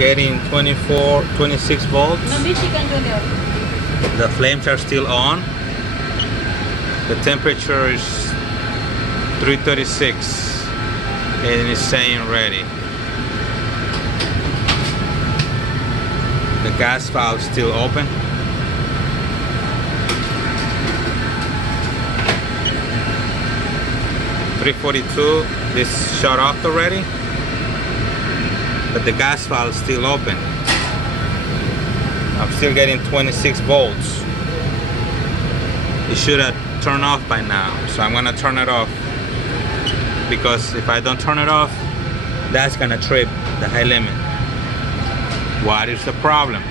getting 24, 26 volts. The flames are still on. The temperature is 336 and it's saying ready. The gas valve still open. .342, this shut off already, but the gas valve is still open. I'm still getting 26 volts. It should have turned off by now, so I'm gonna turn it off, because if I don't turn it off, that's gonna trip the high limit. What is the problem?